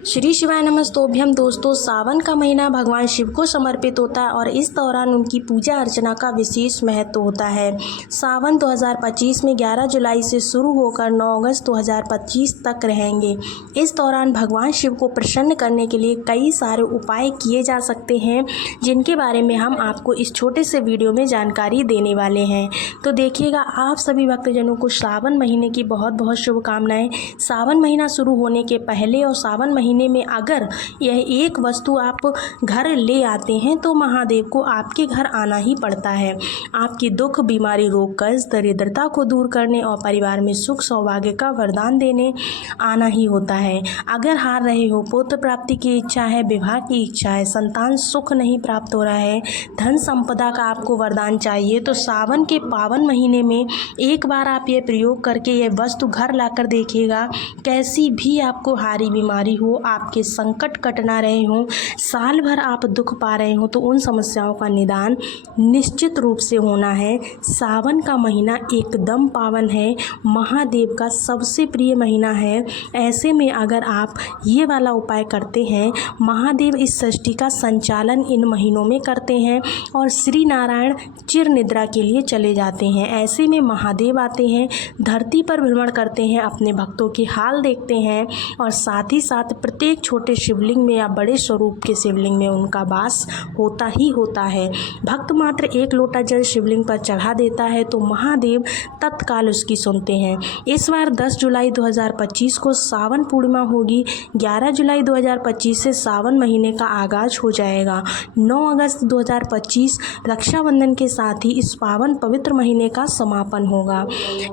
श्री शिवाय नमस्तोभ्यम। दोस्तों, सावन का महीना भगवान शिव को समर्पित होता है और इस दौरान उनकी पूजा अर्चना का विशेष महत्व होता है। सावन 2025 में 11 जुलाई से शुरू होकर 9 अगस्त 2025 तक रहेंगे। इस दौरान भगवान शिव को प्रसन्न करने के लिए कई सारे उपाय किए जा सकते हैं, जिनके बारे में हम आपको इस छोटे से वीडियो में जानकारी देने वाले हैं। तो देखिएगा, आप सभी भक्तजनों को सावन महीने की बहुत बहुत शुभकामनाएं। सावन महीना शुरू होने के पहले और सावन महीने में अगर यह एक वस्तु आप घर ले आते हैं तो महादेव को आपके घर आना ही पड़ता है। आपकी दुख, बीमारी, रोग, कर्ज, दरिद्रता को दूर करने और परिवार में सुख सौभाग्य का वरदान देने आना ही होता है। अगर हार रहे हो, पुत्र प्राप्ति की इच्छा है, विवाह की इच्छा है, संतान सुख नहीं प्राप्त हो रहा है, धन संपदा का आपको वरदान चाहिए, तो सावन के पावन महीने में एक बार आप ये प्रयोग करके यह वस्तु घर लाकर देखिएगा। कैसी भी आपको हारी बीमारी हो, आपके संकट कट ना रहे हों, साल भर आप दुख पा रहे हो, तो उन समस्याओं का निदान निश्चित रूप से होना है। सावन का महीना एकदम पावन है, महादेव का सबसे प्रिय महीना है। ऐसे में अगर आप ये वाला उपाय करते हैं, महादेव इस सृष्टि का संचालन इन महीनों में करते हैं और श्री नारायण चिर निद्रा के लिए चले जाते हैं। ऐसे में महादेव आते हैं, धरती पर भ्रमण करते हैं, अपने भक्तों के हाल देखते हैं और साथ ही साथ प्रत्येक छोटे शिवलिंग में या बड़े स्वरूप के शिवलिंग में उनका वास होता ही होता है। भक्त मात्र एक लोटा जल शिवलिंग पर चढ़ा देता है तो महादेव तत्काल उसकी सुनते हैं। इस बार 10 जुलाई 2025 को सावन पूर्णिमा होगी। 11 जुलाई 2025 से सावन महीने का आगाज हो जाएगा। 9 अगस्त 2025 रक्षाबंधन के साथ ही इस पावन पवित्र महीने का समापन होगा।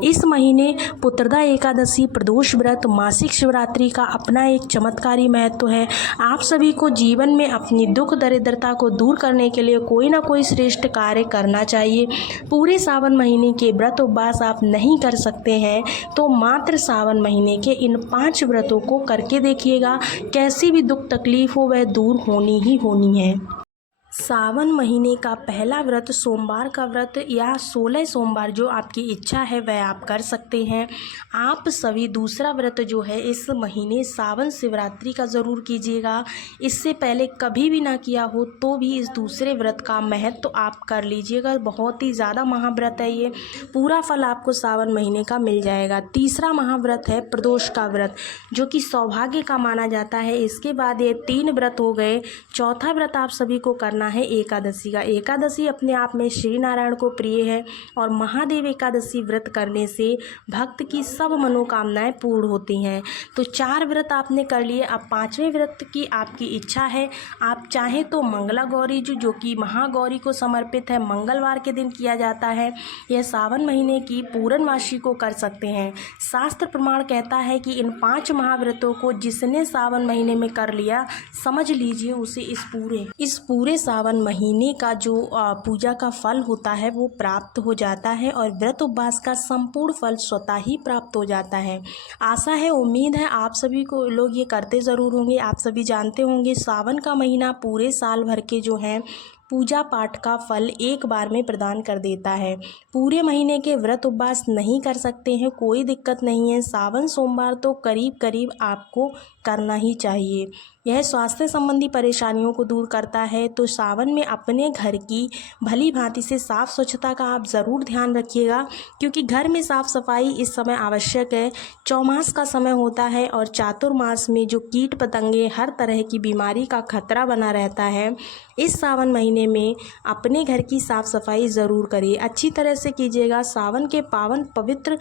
इस महीने पुत्रदा एकादशी, प्रदोष व्रत, मासिक शिवरात्रि का अपना एक चमत्कारी महत्व है। आप सभी को जीवन में अपनी दुख दरिद्रता को दूर करने के लिए कोई ना कोई श्रेष्ठ कार्य करना चाहिए। पूरे सावन महीने के व्रत उपवास आप नहीं कर सकते हैं तो मात्र सावन महीने के इन 5 व्रतों को करके देखिएगा। कैसी भी दुख तकलीफ हो, वह दूर होनी ही होनी है। सावन महीने का पहला व्रत सोमवार का व्रत या 16 सोमवार, जो आपकी इच्छा है वह आप कर सकते हैं। आप सभी दूसरा व्रत जो है इस महीने सावन शिवरात्रि का ज़रूर कीजिएगा। इससे पहले कभी भी ना किया हो तो भी इस दूसरे व्रत का महत्व तो आप कर लीजिएगा। बहुत ही ज़्यादा महाव्रत है ये, पूरा फल आपको सावन महीने का मिल जाएगा। तीसरा महाव्रत है प्रदोष का व्रत, जो कि सौभाग्य का माना जाता है। इसके बाद ये 3 व्रत हो गए। चौथा व्रत आप सभी को करना है एकादशी का। एकादशी अपने आप में श्री नारायण को प्रिय है और महादेव एकादशी व्रत करने से भक्त की सब मनोकामनाएं पूर्ण होती हैं। तो 4 व्रत आपने कर लिए। अब 5वें व्रत की आपकी इच्छा है। आप चाहें तो मंगला गौरी जो कि महागौरी को समर्पित है, मंगलवार के दिन किया जाता है, यह सावन महीने की पूर्णमासी को कर सकते हैं। शास्त्र प्रमाण कहता है कि इन 5 महाव्रतों को जिसने सावन महीने में कर लिया, समझ लीजिए उसे इस पूरे सावन महीने का जो पूजा का फल होता है वो प्राप्त हो जाता है और व्रत उपवास का संपूर्ण फल स्वतः ही प्राप्त हो जाता है। आशा है, उम्मीद है आप सभी को लोग ये करते ज़रूर होंगे। आप सभी जानते होंगे सावन का महीना पूरे साल भर के जो हैं पूजा पाठ का फल एक बार में प्रदान कर देता है। पूरे महीने के व्रत उपवास नहीं कर सकते हैं, कोई दिक्कत नहीं है। सावन सोमवार तो करीब करीब आपको करना ही चाहिए। यह स्वास्थ्य संबंधी परेशानियों को दूर करता है। तो सावन में अपने घर की भली भांति से साफ़ स्वच्छता का आप ज़रूर ध्यान रखिएगा, क्योंकि घर में साफ़ सफाई इस समय आवश्यक है। चौमास का समय होता है और चातुर्मास में जो कीट पतंगे, हर तरह की बीमारी का खतरा बना रहता है। इस सावन महीने में अपने घर की साफ़ सफाई ज़रूर करिए, अच्छी तरह से कीजिएगा। सावन के पावन पवित्र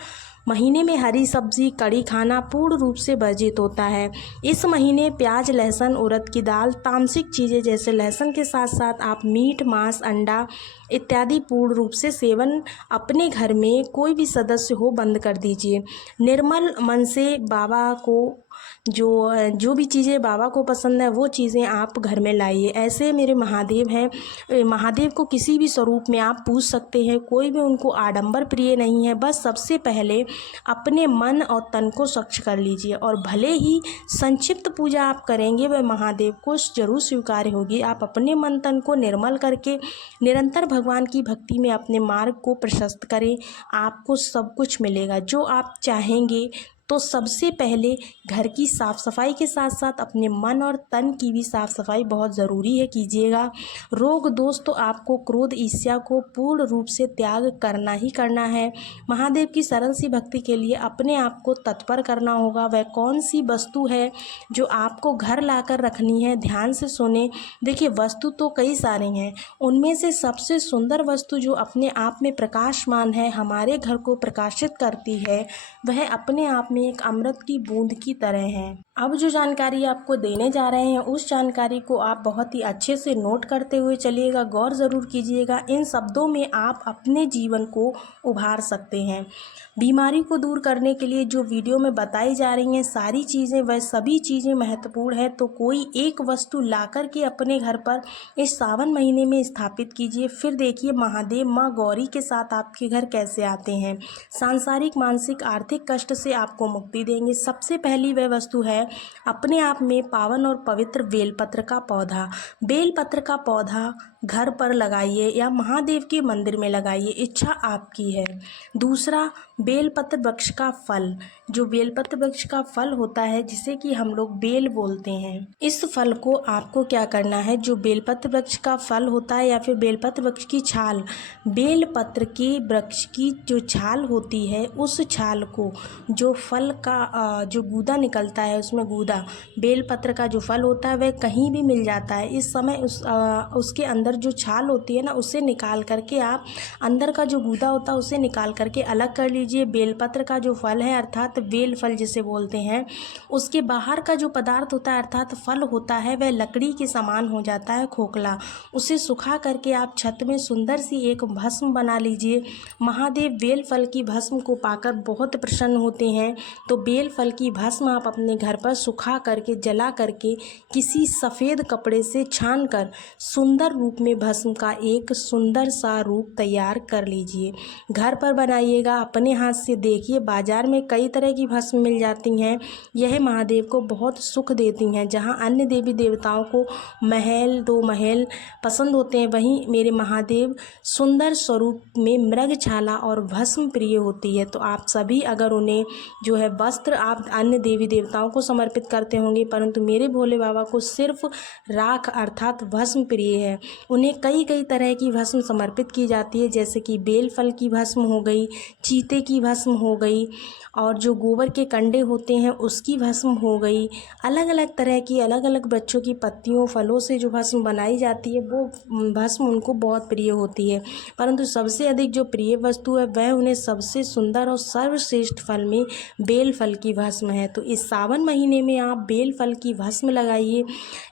महीने में हरी सब्जी, कड़ी खाना पूर्ण रूप से वर्जित होता है। इस महीने प्याज, लहसुन, उड़द की दाल, तामसिक चीज़ें जैसे लहसुन के साथ साथ आप मीट, मांस, अंडा इत्यादि पूर्ण रूप से सेवन अपने घर में कोई भी सदस्य हो बंद कर दीजिए। निर्मल मन से बाबा को जो भी चीज़ें बाबा को पसंद है वो चीज़ें आप घर में लाइए। ऐसे मेरे महादेव हैं, महादेव को किसी भी स्वरूप में आप पूज सकते हैं, कोई भी उनको आडंबर प्रिय नहीं है। बस सबसे पहले अपने मन और तन को स्वच्छ कर लीजिए और भले ही संक्षिप्त पूजा आप करेंगे वह महादेव को जरूर स्वीकार्य होगी। आप अपने मन तन को निर्मल करके निरंतर भगवान की भक्ति में अपने मार्ग को प्रशस्त करें, आपको सब कुछ मिलेगा। जो आप चाहेंगे तो सबसे पहले घर की साफ़ सफाई के साथ साथ अपने मन और तन की भी साफ़ सफाई बहुत ज़रूरी है कीजिएगा। रोग दोष तो आपको क्रोध ईर्ष्या को पूर्ण रूप से त्याग करना ही करना है। महादेव की सरल सी भक्ति के लिए अपने आप को तत्पर करना होगा। वह कौन सी वस्तु है जो आपको घर लाकर रखनी है, ध्यान से सुने। देखिए, वस्तु तो कई सारी हैं, उनमें से सबसे सुंदर वस्तु जो अपने आप में प्रकाशमान है, हमारे घर को प्रकाशित करती है, वह अपने आप में एक अमृत की बूंद की तरह है। अब जो जानकारी आपको देने जा रहे हैं, उस जानकारी को आप बहुत ही अच्छे से नोट करते हुए चलिएगा, गौर ज़रूर कीजिएगा। इन शब्दों में आप अपने जीवन को उभार सकते हैं। बीमारी को दूर करने के लिए जो वीडियो में बताई जा रही हैं सारी चीज़ें, वह सभी चीज़ें महत्वपूर्ण है। तो कोई एक वस्तु लाकर के अपने घर पर इस सावन महीने में स्थापित कीजिए, फिर देखिए महादेव माँ गौरी के साथ आपके घर कैसे आते हैं। सांसारिक, मानसिक, आर्थिक कष्ट से आपको मुक्ति देंगे। सबसे पहली वह वस्तु है अपने आप में पावन और पवित्र बेलपत्र का पौधा। बेलपत्र का पौधा घर पर लगाइए या महादेव के मंदिर में लगाइए, इच्छा आपकी है। दूसरा, बेलपत्र वृक्ष का फल। जो बेलपत्र वृक्ष का फल होता है, जिसे कि हम लोग बेल बोलते हैं, इस फल को आपको क्या करना है, जो बेलपत्र वृक्ष का फल होता है या फिर बेलपत्र वृक्ष की छाल, बेलपत्र के वृक्ष की जो छाल होती है, उस छाल को, जो फल का जो गूदा निकलता है, उसमें गूदा, बेलपत्र का जो फल होता है वह कहीं भी मिल जाता है। इस समय उसके अंदर जो छाल होती है ना, उसे निकाल करके आप अंदर का जो गूदा होता है उसे निकाल करके अलग कर लीजिए। बेलपत्र का जो फल है, अर्थात बेल फल जिसे बोलते हैं, उसके बाहर का जो पदार्थ होता है अर्थात फल होता है, वह लकड़ी के समान हो जाता है, खोखला। उसे सुखा करके आप छत में सुंदर सी एक भस्म बना लीजिए। महादेव बेल फल की भस्म को पाकर बहुत प्रसन्न होते हैं। तो बेल फल की भस्म आप अपने घर पर सुखा करके, जला करके, किसी सफ़ेद कपड़े से छान कर सुंदर रूप में भस्म का एक सुंदर सा रूप तैयार कर लीजिए। घर पर बनाइएगा अपने हाथ से। देखिए, बाजार में कई तरह की भस्म मिल जाती हैं, यह महादेव को बहुत सुख देती हैं। जहां अन्य देवी देवताओं को महल, दो महल पसंद होते हैं, वहीं मेरे महादेव सुंदर स्वरूप में मृगछाला और भस्म प्रिय होती है। तो आप सभी अगर उन्हें जो है वस्त्र आप अन्य देवी देवताओं को समर्पित करते होंगे, परंतु मेरे भोले बाबा को सिर्फ राख अर्थात भस्म प्रिय है। उन्हें कई कई तरह की भस्म समर्पित की जाती है, जैसे कि बेल फल की भस्म हो गई, चीते की भस्म हो गई, और जो गोबर के कंडे होते हैं उसकी भस्म हो गई। अलग अलग तरह की, अलग अलग वृक्षों की पत्तियों, फलों से जो भस्म बनाई जाती है, वो भस्म उनको बहुत प्रिय होती है। परंतु सबसे अधिक जो प्रिय वस्तु है, वह उन्हें सबसे सुंदर और सर्वश्रेष्ठ फल में बेल फल की भस्म है। तो इस सावन महीने में आप बेल फल की भस्म लगाइए,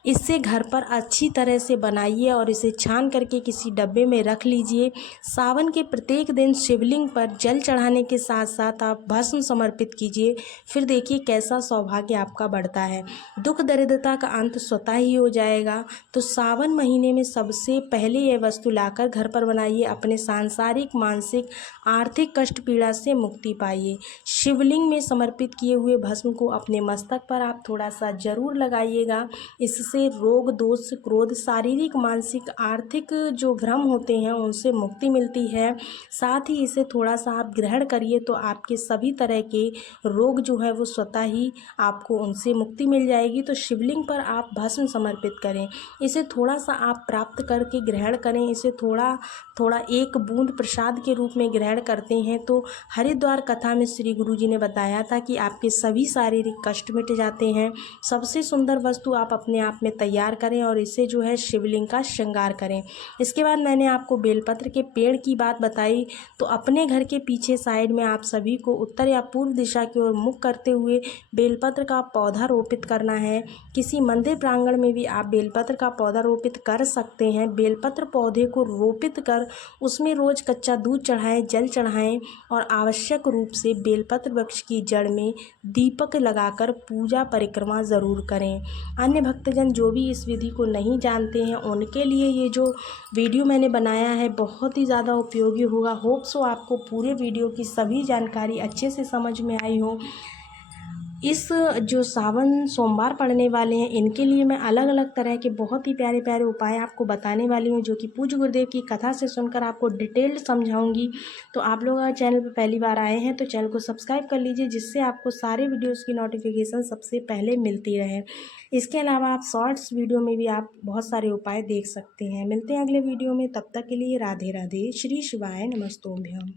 इससे घर पर अच्छी तरह से बनाइए और इसे छान करके किसी डब्बे में रख लीजिए। सावन के प्रत्येक दिन शिवलिंग पर जल चढ़ाने के साथ साथ आप भस्म समर्पित कीजिए, फिर देखिए कैसा सौभाग्य आपका बढ़ता है। दुख दरिद्रता का अंत स्वतः ही हो जाएगा। तो सावन महीने में सबसे पहले यह वस्तु लाकर घर पर बनाइए, अपने सांसारिक, मानसिक, आर्थिक कष्ट पीड़ा से मुक्ति पाइए। शिवलिंग में समर्पित किए हुए भस्म को अपने मस्तक पर आप थोड़ा सा जरूर लगाइएगा। इससे रोग, दोष, क्रोध, शारीरिक, मानसिक, आर्थिक जो भ्रम होते हैं उनसे मुक्ति मिलती है। साथ ही इसे थोड़ा सा आप ग्रहण करिए, तो आपके सभी तरह के रोग जो है वो स्वतः ही आपको उनसे मुक्ति मिल जाएगी। तो शिवलिंग पर आप भस्म समर्पित करें, इसे थोड़ा सा आप प्राप्त करके ग्रहण करें। इसे थोड़ा थोड़ा एक बूंद प्रसाद के रूप में ग्रहण करते हैं तो हरिद्वार कथा में श्री गुरु जी ने बताया था कि आपके सभी शारीरिक कष्ट मिट जाते हैं। सबसे सुंदर वस्तु आप अपने आप में तैयार करें और इसे जो है शिवलिंग का श्रृंगार करें। इसके बाद मैंने आपको बेलपत्र के पेड़ की बात बताई, तो अपने घर के पीछे साइड में आप सभी को उत्तर या पूर्व दिशा की ओर मुख करते हुए बेलपत्र का पौधा रोपित करना है। किसी मंदिर प्रांगण में भी आप बेलपत्र का पौधा रोपित कर सकते हैं। बेलपत्र पौधे को रोपित कर उसमें रोज कच्चा दूध चढ़ाएं, जल चढ़ाएं और आवश्यक रूप से बेलपत्र वृक्ष की जड़ में दीपक लगाकर पूजा परिक्रमा ज़रूर करें। अन्य भक्तजन जो भी इस विधि को नहीं जानते हैं, उनके लिए ये जो वीडियो मैंने बनाया है बहुत ही ज़्यादा उपयोगी होगा। होप सो आपको पूरे वीडियो की सभी जानकारी अच्छे से समझ में आई हो। इस जो सावन सोमवार पड़ने वाले हैं इनके लिए मैं अलग अलग तरह के बहुत ही प्यारे प्यारे उपाय आपको बताने वाली हूँ, जो कि पूज्य गुरुदेव की कथा से सुनकर आपको डिटेल्ड समझाऊंगी। तो आप लोग अगर चैनल पर पहली बार आए हैं तो चैनल को सब्सक्राइब कर लीजिए, जिससे आपको सारे वीडियोज़ की नोटिफिकेशन सबसे पहले मिलती रहे। इसके अलावा आप शॉर्ट्स वीडियो में भी आप बहुत सारे उपाय देख सकते हैं। मिलते हैं अगले वीडियो में, तब तक के लिए राधे राधे, श्री शिवाय नमस्तोभ्यम।